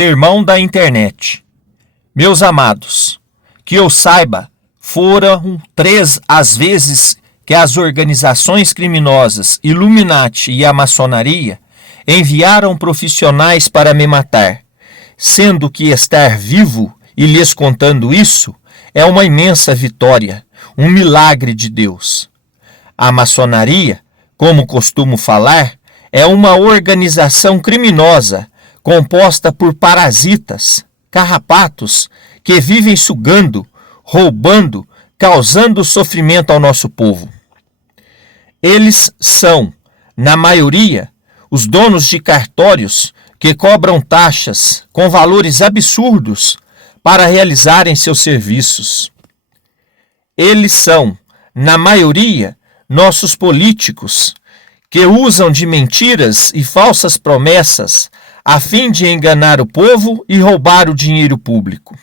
Sermão da internet. Meus amados, que eu saiba, foram 3 as vezes que as organizações criminosas Illuminati e a maçonaria enviaram profissionais para me matar, sendo que estar vivo e lhes contando isso é uma imensa vitória, um milagre de Deus. A maçonaria, como costumo falar, é uma organização criminosa composta por parasitas, carrapatos, que vivem sugando, roubando, causando sofrimento ao nosso povo. Eles são, na maioria, os donos de cartórios que cobram taxas com valores absurdos para realizarem seus serviços. Eles são, na maioria, nossos políticos, que usam de mentiras e falsas promessas a fim de enganar o povo e roubar o dinheiro público.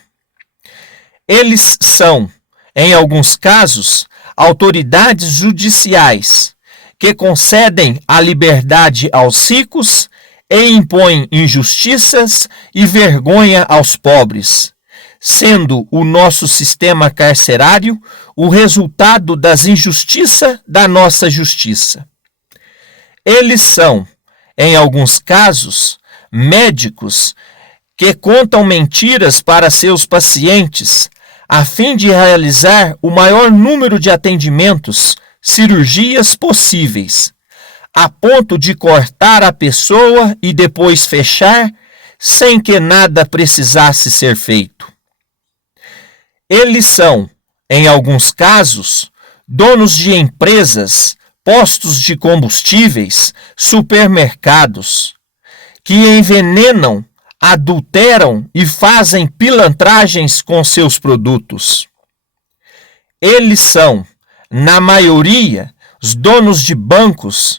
Eles são, em alguns casos, autoridades judiciais que concedem a liberdade aos ricos e impõem injustiças e vergonha aos pobres, sendo o nosso sistema carcerário o resultado das injustiças da nossa justiça. Eles são, em alguns casos, médicos que contam mentiras para seus pacientes a fim de realizar o maior número de atendimentos, cirurgias possíveis, a ponto de cortar a pessoa e depois fechar sem que nada precisasse ser feito. Eles são, em alguns casos, donos de empresas, postos de combustíveis, supermercados, que envenenam, adulteram e fazem pilantragens com seus produtos. Eles são, na maioria, os donos de bancos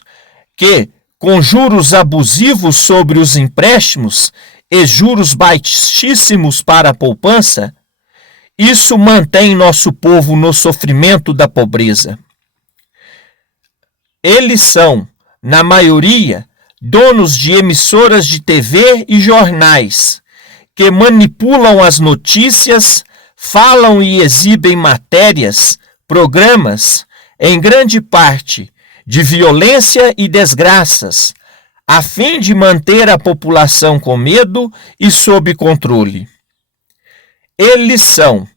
que, com juros abusivos sobre os empréstimos e juros baixíssimos para a poupança, isso mantém nosso povo no sofrimento da pobreza. Eles são, na maioria, donos de emissoras de TV e jornais, que manipulam as notícias, falam e exibem matérias, programas, em grande parte, de violência e desgraças, a fim de manter a população com medo e sob controle. Eles são,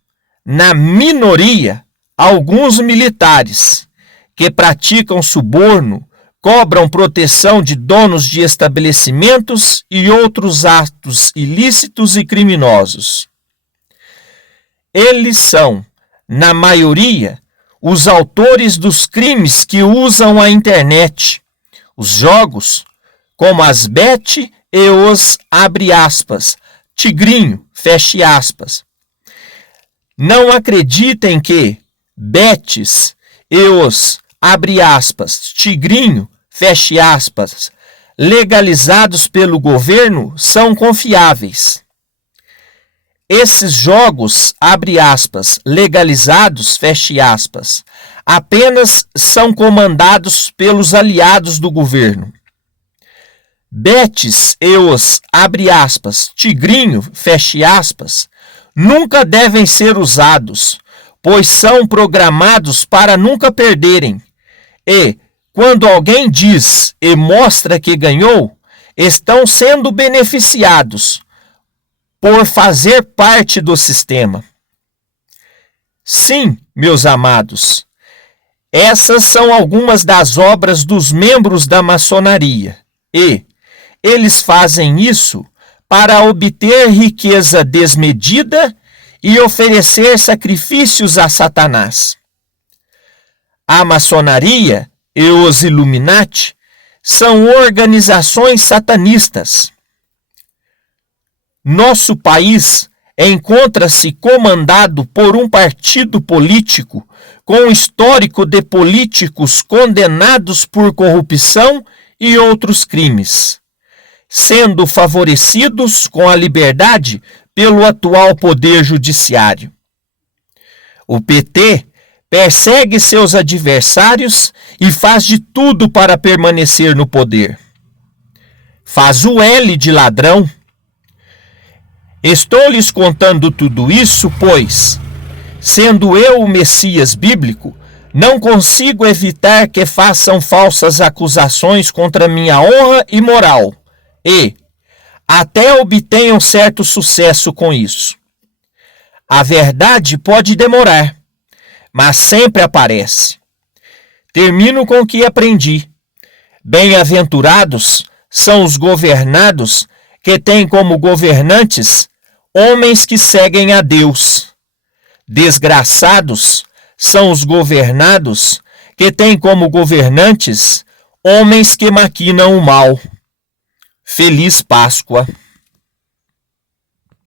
na minoria, alguns militares, que praticam suborno, cobram proteção de donos de estabelecimentos e outros atos ilícitos e criminosos. Eles são, na maioria, os autores dos crimes que usam a internet, os jogos, como as bet e os, abre aspas, tigrinho, feche aspas. Não acreditem que bets e os, abre aspas, tigrinho, feche aspas, legalizados pelo governo são confiáveis. Esses jogos, abre aspas, legalizados, feche aspas, apenas são comandados pelos aliados do governo. Bets e os, abre aspas, tigrinho, feche aspas, nunca devem ser usados, pois são programados para nunca perderem. E, quando alguém diz e mostra que ganhou, estão sendo beneficiados por fazer parte do sistema. Sim, meus amados, essas são algumas das obras dos membros da maçonaria e eles fazem isso para obter riqueza desmedida e oferecer sacrifícios a Satanás. A maçonaria e os Illuminati são organizações satanistas. Nosso país encontra-se comandado por um partido político com histórico de políticos condenados por corrupção e outros crimes, sendo favorecidos com a liberdade pelo atual poder judiciário. O PT persegue seus adversários e faz de tudo para permanecer no poder. Faz o L de ladrão. Estou lhes contando tudo isso, pois, sendo eu o Messias bíblico, não consigo evitar que façam falsas acusações contra minha honra e moral, e até obtenham certo sucesso com isso. A verdade pode demorar, mas sempre aparece. Termino com o que aprendi. Bem-aventurados são os governados que têm como governantes homens que seguem a Deus. Desgraçados são os governados que têm como governantes homens que maquinam o mal. Feliz Páscoa!